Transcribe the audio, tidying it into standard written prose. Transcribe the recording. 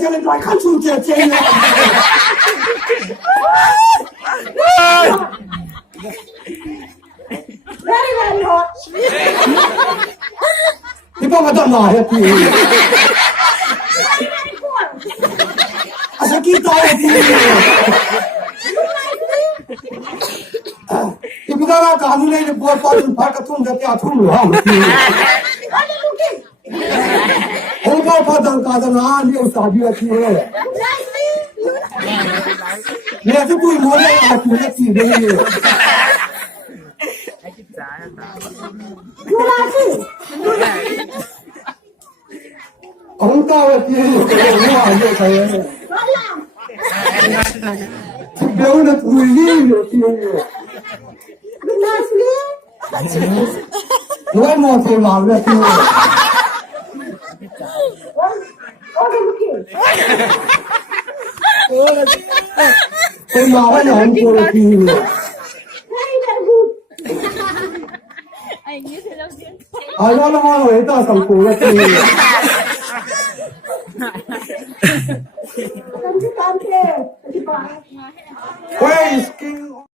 见了，来看出姐姐了。Very very hot. 你爸爸到哪呀？你？ Very very cool. 啊，谁给打呀？你不刚刚搞出来的波把你把个痛的掉痛了。What are you looking? 我把把当搞的哪里有傻逼啊？ Nice me. 你还是对我的啊？你的几个月？ You laughing? 红到了天，我晚就可以。 What laugh? 别问的不理有天。 You nice me? 我莫说哪个天。 What are you looking? 我哪个人过了天？ Very very good. 哎，我他妈回到上过了天。 Thank you. Thank you. Bye. Where is King?